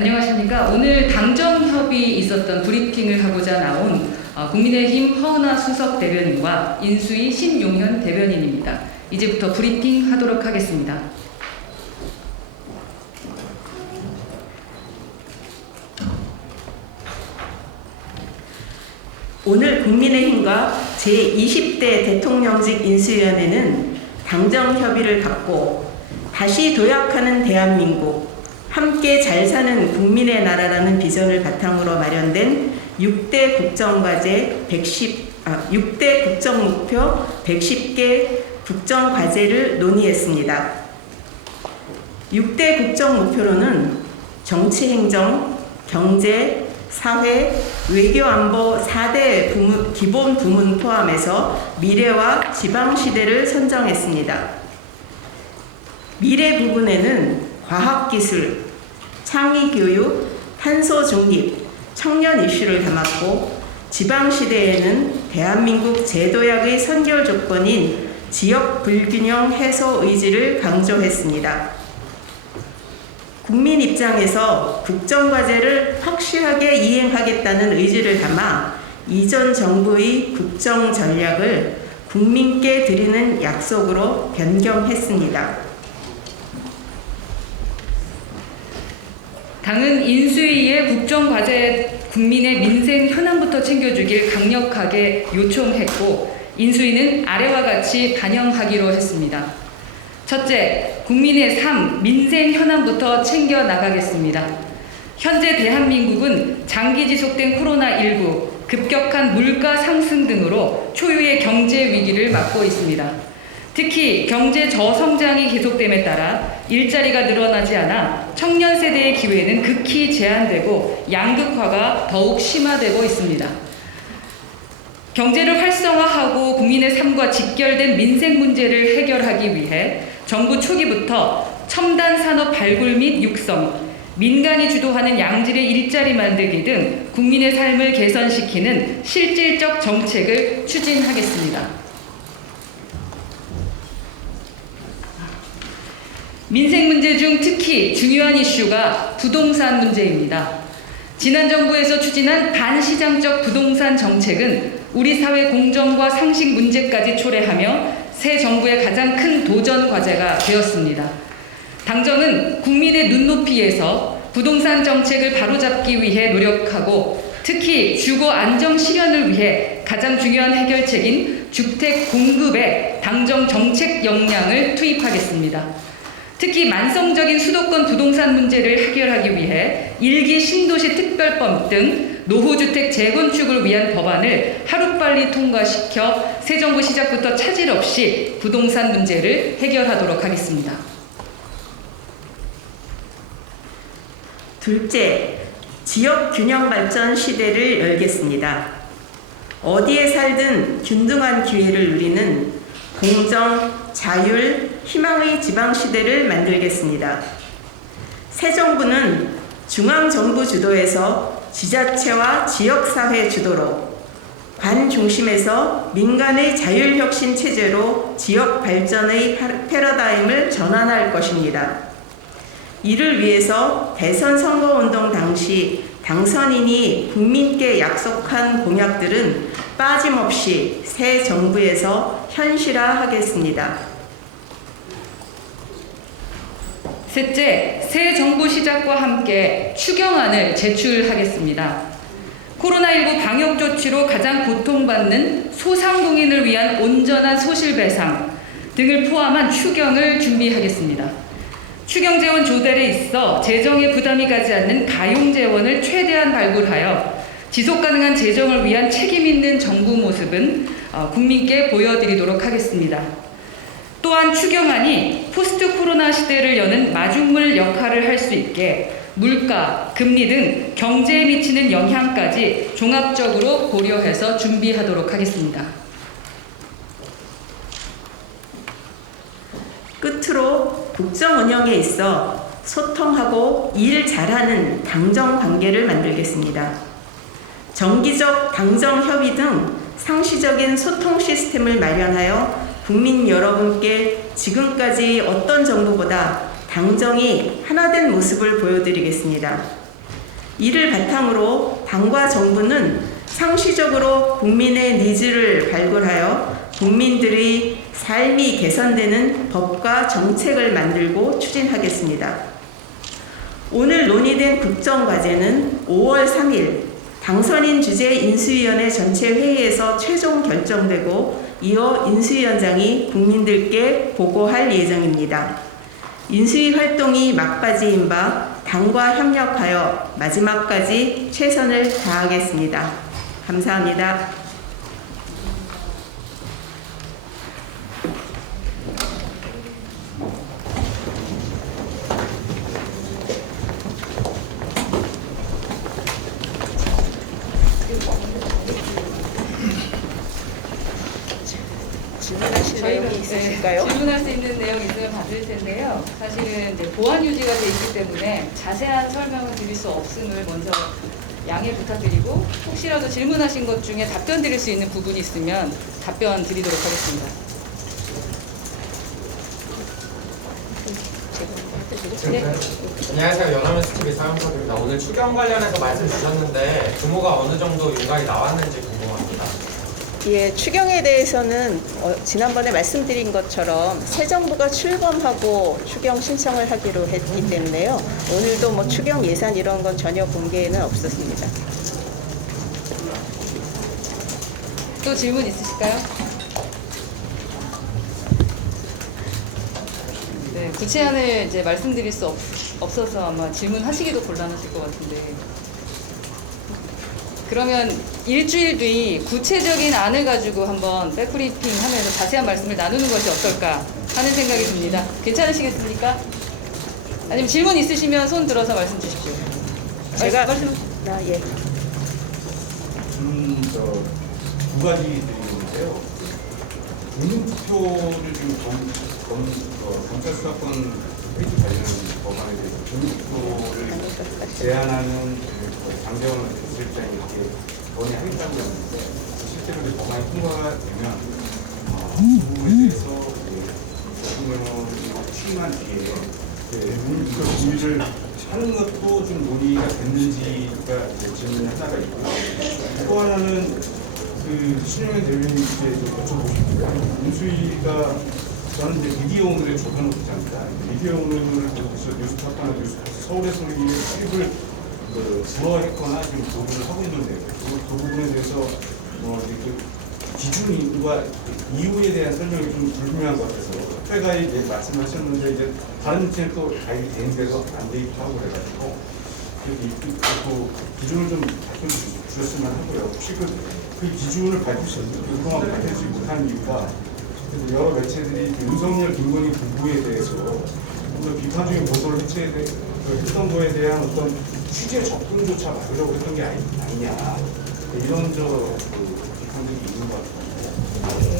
안녕하십니까. 오늘 당정협의 있었던 브리핑을 하고자 나온 국민의힘 허은하 수석 대변인과 인수위 신용현 대변인입니다. 이제부터 브리핑 하도록 하겠습니다. 오늘 국민의힘과 제20대 대통령직 인수위원회는 당정협의를 갖고 다시 도약하는 대한민국, 함께 잘 사는 국민의 나라라는 비전을 바탕으로 마련된 6대 국정과제 6대 국정목표 110개 국정과제를 논의했습니다. 6대 국정목표로는 정치행정, 경제, 사회, 외교안보 4대 기본 부문 포함해서 미래와 지방시대를 선정했습니다. 미래 부분에는 과학기술, 창의교육, 탄소중립, 청년 이슈를 담았고, 지방시대에는 대한민국 제도약의 선결 조건인 지역 불균형 해소 의지를 강조했습니다. 국민 입장에서 국정과제를 확실하게 이행하겠다는 의지를 담아 이전 정부의 국정 전략을 국민께 드리는 약속으로 변경했습니다. 당은 인수위의 국정과제 국민의 민생 현안부터 챙겨주길 강력하게 요청했고, 인수위는 아래와 같이 반영하기로 했습니다. 첫째, 국민의 삶, 민생 현안부터 챙겨나가겠습니다. 현재 대한민국은 장기 지속된 코로나19, 급격한 물가 상승 등으로 초유의 경제 위기를 맞고 있습니다. 특히 경제 저성장이 계속됨에 따라 일자리가 늘어나지 않아 청년 세대의 기회는 극히 제한되고 양극화가 더욱 심화되고 있습니다. 경제를 활성화하고 국민의 삶과 직결된 민생 문제를 해결하기 위해 정부 초기부터 첨단 산업 발굴 및 육성, 민간이 주도하는 양질의 일자리 만들기 등 국민의 삶을 개선시키는 실질적 정책을 추진하겠습니다. 민생 문제 중 특히 중요한 이슈가 부동산 문제입니다. 지난 정부에서 추진한 반시장적 부동산 정책은 우리 사회 공정과 상식 문제까지 초래하며 새 정부의 가장 큰 도전 과제가 되었습니다. 당정은 국민의 눈높이에서 부동산 정책을 바로잡기 위해 노력하고, 특히 주거 안정 실현을 위해 가장 중요한 해결책인 주택 공급에 당정 정책 역량을 투입하겠습니다. 특히 만성적인 수도권 부동산 문제를 해결하기 위해 1기 신도시 특별법 등 노후주택 재건축을 위한 법안을 하루빨리 통과시켜 새 정부 시작부터 차질 없이 부동산 문제를 해결하도록 하겠습니다. 둘째, 지역 균형 발전 시대를 열겠습니다. 어디에 살든 균등한 기회를 누리는 공정, 자율, 희망의 지방시대를 만들겠습니다. 새 정부는 중앙정부 주도에서 지자체와 지역사회 주도로, 관 중심에서 민간의 자율혁신 체제로 지역 발전의 패러다임을 전환할 것입니다. 이를 위해서 대선 선거운동 당시 당선인이 국민께 약속한 공약들은 빠짐없이 새 정부에서 현실화하겠습니다. 셋째, 새 정부 시작과 함께 추경안을 제출하겠습니다. 코로나19 방역 조치로 가장 고통받는 소상공인을 위한 온전한 소실배상 등을 포함한 추경을 준비하겠습니다. 추경재원 조달에 있어 재정에 부담이 가지 않는 가용재원을 최대한 발굴하여 지속가능한 재정을 위한 책임있는 정부 모습은 국민께 보여드리도록 하겠습니다. 또한 추경안이 포스트 코로나 시대를 여는 마중물 역할을 할 수 있게 물가, 금리 등 경제에 미치는 영향까지 종합적으로 고려해서 준비하도록 하겠습니다. 끝으로 국정 운영에 있어 소통하고 일 잘하는 당정 관계를 만들겠습니다. 정기적 당정 협의 등 상시적인 소통 시스템을 마련하여 국민 여러분께 지금까지 어떤 정부보다 당정이 하나된 모습을 보여드리겠습니다. 이를 바탕으로 당과 정부는 상시적으로 국민의 니즈를 발굴하여 국민들의 삶이 개선되는 법과 정책을 만들고 추진하겠습니다. 오늘 논의된 국정과제는 5월 3일 당선인 주재 인수위원회 전체 회의에서 최종 결정되고 이어 인수위원장이 국민들께 보고할 예정입니다. 인수위 활동이 막바지인 바 당과 협력하여 마지막까지 최선을 다하겠습니다. 감사합니다. 질문하실 내용이 있으실까요? 질문할 수 있는 내용이 있으면 받을 텐데요. 사실은 이제 보안 유지가 돼 있기 때문에 자세한 설명을 드릴 수 없음을 먼저 양해 부탁드리고 혹시라도 질문하신 것 중에 답변 드릴 수 있는 부분이 있으면 답변 드리도록 하겠습니다. 안녕하세요. 연합뉴스 TV 사용자입니다. 오늘 추경 관련해서 말씀 주셨는데 규모가 어느 정도 윤곽이 나왔는지 궁금합니다. 예, 추경에 대해서는 지난번에 말씀드린 것처럼 새 정부가 출범하고 추경 신청을 하기로 했기 때문에요. 오늘도 뭐 추경 예산 이런 건 전혀 공개는 없었습니다. 또 질문 있으실까요? 네, 구체안을 이제 말씀드릴 수 없어서 아마 질문하시기도 곤란하실 것 같은데. 그러면 일주일 뒤 구체적인 안을 가지고 한번 백브리핑 하면서 자세한 말씀을 나누는 것이 어떨까 하는 생각이 듭니다. 괜찮으시겠습니까? 아니면 질문 있으시면 손 들어서 말씀 주십시오. 제가 예. 두 가지 드리는데요. 국민투표를 지금 검찰 수사권 페이지 관련 법안에 대해서 국민투표를 제한하는 장재원 실장이 이렇게 건의하겠다고 했는데 실제로 이제 법안이 통과가 되면 그 부분에 대해서 대통령이 취임한 뒤에 국민투표 준비를 하는 것도 좀 논의가 됐는지가 질문이 하나가 있고요. 또 하나는 신용현 대변인께 여쭤보고 싶은데 인수위가 저는 이제 미디어 오늘의 조변호 기자입니다. 미디어 오늘을 보고서 뉴스타파나 뉴스타파 서울에서 출입을 불허했거나 지금 보도를 하고 있는데 그 부분에 대해서 기준과 이유에 대한 설명이 좀 불분명한 것 같아서 협회가 이제 말씀하셨는데 이제 다른 업체는 또 가입이 된 데서 안 돼 있고 하고 그래가지고 기준을 좀 발표 주셨으면 하고요. 혹시 그 기준을 그동안 밝혀지지 못한 이유가 여러 매체들이 윤석열, 김건희 부부에 대해서 비판적인 보도를 했던 거에 대한 어떤 취재 접근조차 막으려고 했던 게 아니냐 이런 비판들이 있는 것 같아요.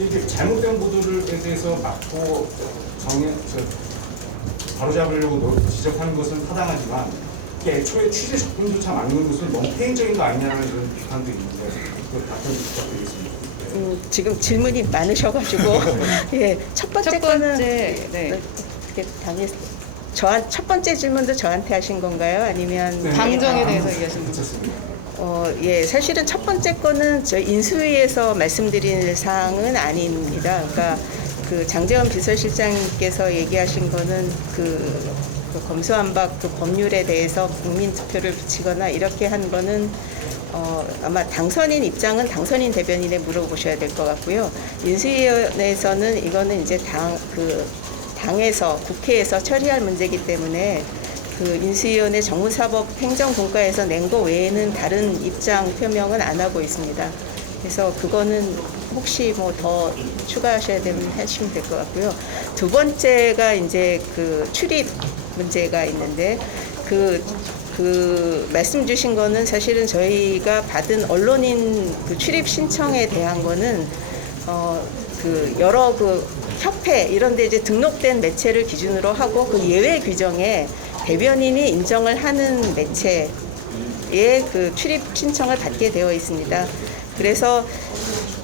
이게 잘못된 보도에 대해서 막고 바로잡으려고 지적하는 것은 타당하지만 이게 애초에 취재 접근조차 막는 것은 너무 퇴행적인 거 아니냐는 그런 비판도 있는데 답변 부탁드리겠습니다. 지금 질문이 많으셔가지고 예, 첫 번째 거는 첫 번째 질문도 저한테 하신 건가요? 아니면 당정에 대해서 얘기하신 거죠? 예, 사실은 첫 번째 거는 저 인수위에서 말씀드릴 사항은 아닙니다. 그러니까 그 장재원 비서실장님께서 얘기하신 거는 그 검수완박 그 법률에 대해서 국민 투표를 붙이거나 이렇게 한 거는 아마 당선인 입장은 당선인 대변인에 물어보셔야 될 것 같고요. 인수위원회에서는 이거는 이제 당에서 국회에서 처리할 문제이기 때문에 그 인수위원회 정무사법 행정분과에서 낸 거 외에는 다른 입장 표명은 안 하고 있습니다. 그래서 그거는 혹시 뭐 더 추가하셔야 되면 하시면 될 것 같고요. 두 번째가 이제 그 출입 문제가 있는데 그 말씀 주신 거는 사실은 저희가 받은 언론인 그 출입 신청에 대한 거는 그 여러 그 협회 이런 데 이제 등록된 매체를 기준으로 하고 그 예외 규정에 대변인이 인정을 하는 매체의 그 출입 신청을 받게 되어 있습니다. 그래서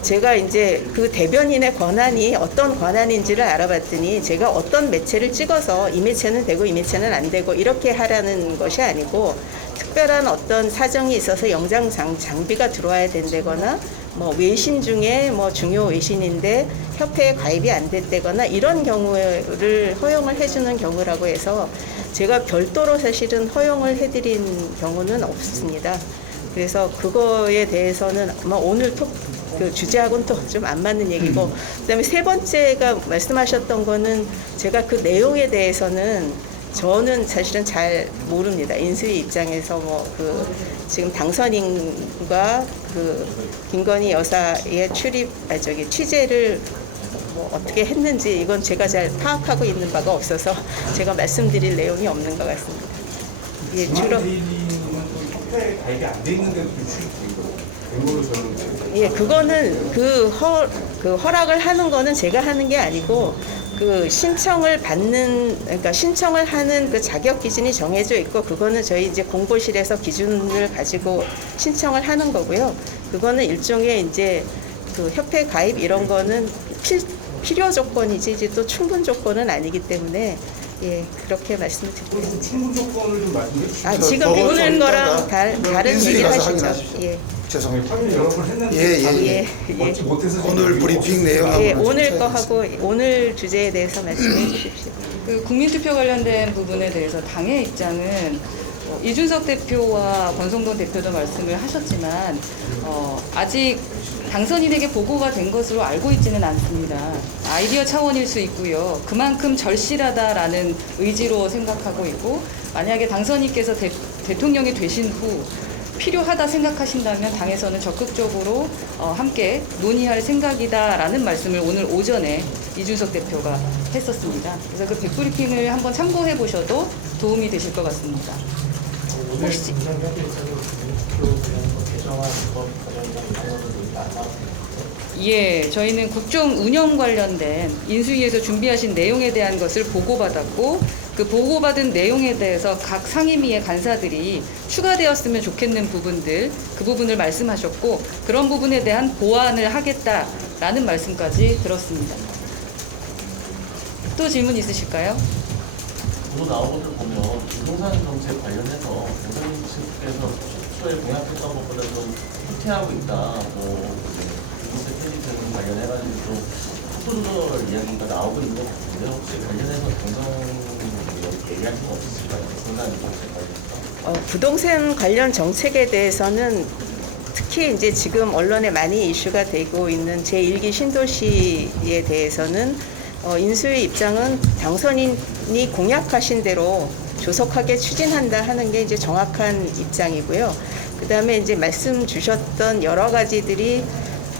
제가 이제 그 대변인의 권한이 어떤 권한인지를 알아봤더니 제가 어떤 매체를 찍어서 이 매체는 되고 이 매체는 안 되고 이렇게 하라는 것이 아니고 특별한 어떤 사정이 있어서 영장 장비가 들어와야 된다거나 뭐 외신 중에 뭐 중요 외신인데 협회에 가입이 안 됐다거나 이런 경우를 허용을 해주는 경우라고 해서 제가 별도로 사실은 허용을 해드린 경우는 없습니다. 그래서 그거에 대해서는 아마 오늘 그 주제하고는 또 좀 안 맞는 얘기고, 그다음에 세 번째가 말씀하셨던 거는 제가 그 내용에 대해서는 저는 사실은 잘 모릅니다. 인수위 입장에서 뭐 그 지금 당선인과 그 김건희 여사의 취재를 뭐 어떻게 했는지 이건 제가 잘 파악하고 있는 바가 없어서 제가 말씀드릴 내용이 없는 것 같습니다. 예, 주로 협회에 가입이 안 돼 있는데도 된 걸로 저는. 예, 그거는 그 허락을 하는 거는 제가 하는 게 아니고 그 신청을 받는, 그러니까 신청을 하는 그 자격 기준이 정해져 있고 그거는 저희 이제 공보실에서 기준을 가지고 신청을 하는 거고요. 그거는 일종의 이제 그 협회 가입 이런 거는 필요 조건이지 이제 또 충분 조건은 아니기 때문에 예, 그렇게 말씀을 드리겠습니다. 충분 조건을 좀 말씀해 주시죠. 아, 지금 보는 거랑 다른 얘기를 하시죠. 확인하십시오. 예. 죄송합니다. 확인 여러 번 했는데 예. 얻지 못해서 오늘 브리핑 내용하고 예, 오늘 거하고 오늘 주제에 대해서 말씀해 주십시오. 그 국민투표 관련된 부분에 대해서 당의 입장은 이준석 대표와 권성동 대표도 말씀을 하셨지만 아직 당선인에게 보고가 된 것으로 알고 있지는 않습니다. 아이디어 차원일 수 있고요. 그만큼 절실하다라는 의지로 생각하고 있고 만약에 당선인께서 대통령이 되신 후 필요하다 생각하신다면 당에서는 적극적으로 함께 논의할 생각이다라는 말씀을 오늘 오전에 이준석 대표가 했었습니다. 그래서 그 백브리핑을 한번 참고해 보셔도 도움이 되실 것 같습니다. 오늘 김상현께서는 국민투표 개정안 법 과정이나 이런 것들도 나왔습니다. 예, 저희는 국정 운영 관련된 인수위에서 준비하신 내용에 대한 것을 보고받았고 그 보고받은 내용에 대해서 각 상임위의 간사들이 추가되었으면 좋겠는 부분들 그 부분을 말씀하셨고 그런 부분에 대한 보완을 하겠다라는 말씀까지 들었습니다. 또 질문 있으실까요? 보도 나온 것을 보면 부동산 정책 관련해서 대통령 측에서 초에 공약했던 것보다 좀 후퇴하고 있다. 뭐 비즈니스 캐리 등 관련해가지고 좀 속도조절 이야기가 나오고 있는 것 같은데 혹시 관련해서 당정 얘기하신 거 없으실까요? 부동산 정책 관련해서. 부동산 관련 정책에 대해서는 특히 이제 지금 언론에 많이 이슈가 되고 있는 제1기 신도시에 대해서는 인수위 입장은 당선인이 공약하신 대로 조속하게 추진한다 하는 게 이제 정확한 입장이고요. 그다음에 이제 말씀 주셨던 여러 가지들이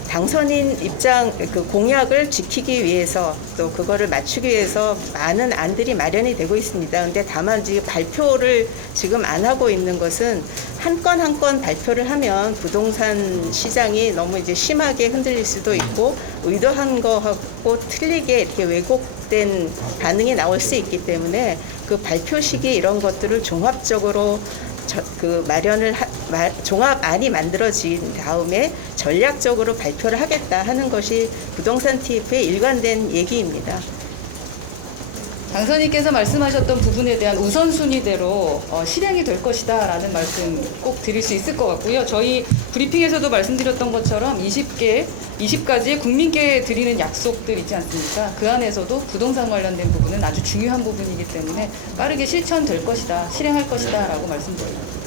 당선인 입장 그 공약을 지키기 위해서 또 그거를 맞추기 위해서 많은 안들이 마련이 되고 있습니다. 근데 다만 지금 발표를 지금 안 하고 있는 것은 한 건 한 건 발표를 하면 부동산 시장이 너무 이제 심하게 흔들릴 수도 있고 의도한 거하고 틀리게 이렇게 왜곡된 반응이 나올 수 있기 때문에 그 발표 시기 이런 것들을 종합적으로 종합안이 만들어진 다음에 전략적으로 발표를 하겠다 하는 것이 부동산 TF의 일관된 얘기입니다. 당선인께서 말씀하셨던 부분에 대한 우선순위대로 실행이 될 것이다 라는 말씀 꼭 드릴 수 있을 것 같고요. 저희 브리핑에서도 말씀드렸던 것처럼 20가지의 국민께 드리는 약속들 있지 않습니까? 그 안에서도 부동산 관련된 부분은 아주 중요한 부분이기 때문에 빠르게 실천될 것이다, 실행할 것이다 라고 말씀드립니다.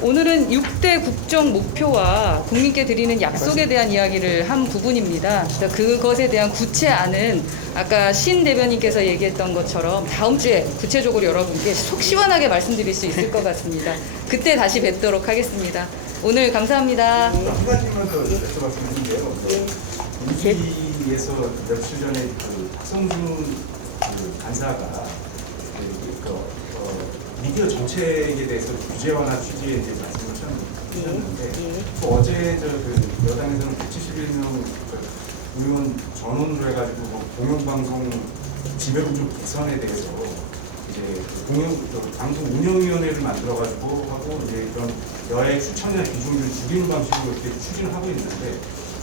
오늘은 6대 국정 목표와 국민께 드리는 약속에 대한 이야기를 한 부분입니다. 그것에 대한 구체안은 아까 신 대변인께서 얘기했던 것처럼 다음 주에 구체적으로 여러분께 속 시원하게 말씀드릴 수 있을 것 같습니다. 그때 다시 뵙도록 하겠습니다. 오늘 감사합니다. 한 가지만 더 여쭤봤는데요. 인수위에서 며칠 전에 그 박성준 그 간사가 미디어 정책에 대해서 규제 완화 취지에 이제 말씀을 하셨는데 또 어제 그 여당에서는 171명 의원 전원으로 해가지고 공영방송 지배구조 개선에 대해서 이제 이제 방송 운영위원회를 만들어가지고 하고 이제 그런 여의 추천이나 기준을 줄이는 방식으로 이렇게 추진을 하고 있는데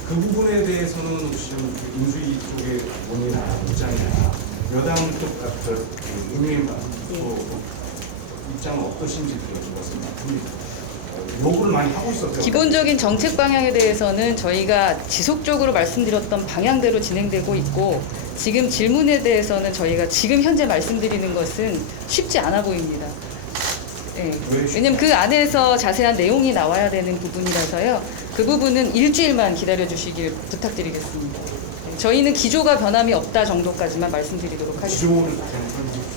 그 부분에 대해서는 혹시 좀 인수위 쪽의 논의나 입장이나 여당 쪽 국민의힘 입장은 어떠신지 여쭤봤습니다. 요구를 많이 하고 있었죠. 기본적인 정책 방향에 대해서는 저희가 지속적으로 말씀드렸던 방향대로 진행되고 있고 지금 질문에 대해서는 저희가 지금 현재 말씀드리는 것은 쉽지 않아 보입니다. 네. 왜냐면 그 안에서 자세한 내용이 나와야 되는 부분이라서요. 그 부분은 일주일만 기다려 주시길 부탁드리겠습니다. 네. 저희는 기조가 변함이 없다 정도까지만 말씀드리도록 하겠습니다. 기조를 다시 한번 설명해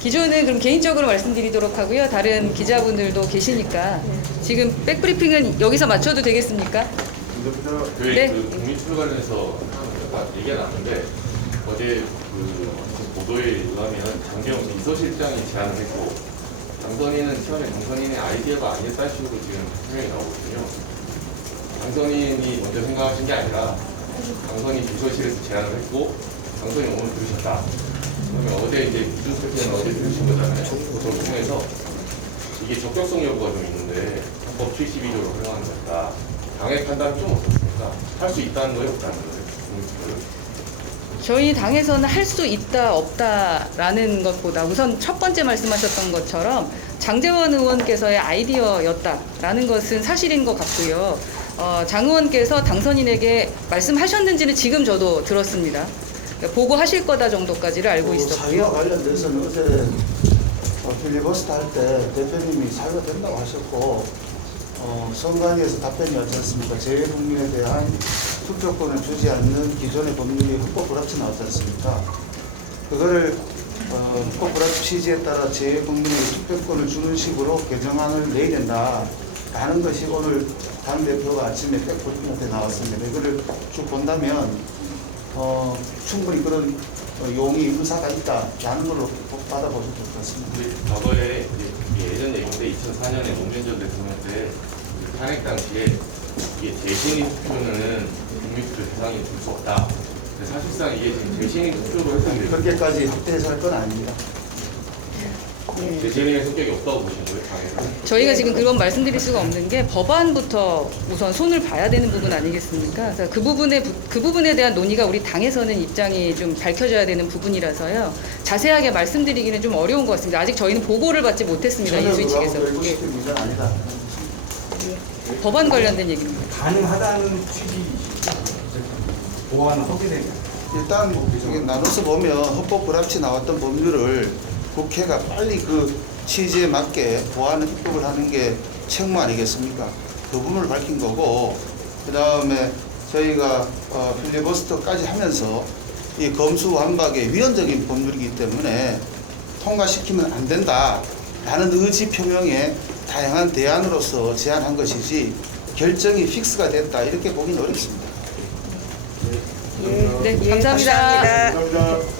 기조는 그럼 개인적으로 말씀드리도록 하고요. 다른 기자분들도 계시니까 지금 백브리핑은 여기서 맞춰도 되겠습니까? 저희 네. 그 국민투표 관련해서 얘기가 나왔는데 어제 그 보도에 의하면 장재원 비서실장이 제안을 했고 당선인은 처음에 당선인의 아이디어가 아니었다는 식으로 지금 설명이 나오거든요. 당선인이 먼저 생각하신 게 아니라 당선인 비서실에서 제안을 했고 당선인 오늘 들으셨다. 그러면 어제 이제 기준투표는 어제 들으신 거잖아요. 그걸 통해서 이게 적격성 여부가 좀 있는데 헌법 72조로 활용하는 거니까 당의 판단은 좀 어떻습니까? 할 수 있다는 거예요, 없다는 거예요? 저희 당에서는 할 수 있다 없다라는 것보다 우선 첫 번째 말씀하셨던 것처럼 장재원 의원께서의 아이디어였다라는 것은 사실인 것 같고요. 장 의원께서 당선인에게 말씀하셨는지는 지금 저도 들었습니다. 보고하실 거다 정도까지를 알고 사유와 있었고요. 관련돼서는 어제 필리버스터 할 때 대표님이 사유가 된다고 하셨고 선관위에서 답변이 왔지 않습니까? 재외국민에 대한 투표권을 주지 않는 기존의 법률이 헌법 불합치 나왔지 않습니까? 그거를 헌법 불합치 취지에 따라 재외국민에게 투표권을 주는 식으로 개정안을 내야 된다 하는 것이 오늘 당대표가 아침에 백브리핑한테 나왔습니다. 이거를 쭉 본다면 충분히 그런 용의 의사가 있다라는 걸로 받아보셔도 될 것 같습니다. 근데 과거에 이제 예전 얘기인데 2004년에 노무현 전 대통령 때 탄핵 당시에 이게 재신임 투표는 국민투표 대상이 줄 수 없다. 근데 사실상 이게 지금 재신임 투표로 했는데 그렇게까지 확대해서 할 건 아닙니다. 재신임의 성격이 없다고 보신 거예요, 당에서? 저희가 지금 그런 말씀드릴 수가 없는 게 법안부터 우선 손을 봐야 되는 부분 아니겠습니까? 그래서 그 부분에 대한 논의가 우리 당에서는 입장이 좀 밝혀져야 되는 부분이라서요. 자세하게 말씀드리기는 좀 어려운 것 같습니다. 아직 저희는 보고를 받지 못했습니다. 인수위 측에서. 그거 예. 시킨 문제는 아니다. 법안 관련된 얘기입니다. 가능하다는 취지이시죠? 보완 허기되냐? 일단 저기 나눠서 보면 헌법 불합치 나왔던 법률을 국회가 빨리 그 취지에 맞게 보완 입법을 하는 게 책무 아니겠습니까? 그 부분을 밝힌 거고 그 다음에 저희가 필리버스터까지 하면서 이 검수완박의 위헌적인 법률이기 때문에 통과시키면 안 된다라는 의지 표명에 다양한 대안으로서 제안한 것이지 결정이 픽스가 됐다 이렇게 보기는 어렵습니다. 네, 예, 감사합니다. 감사합니다. 감사합니다.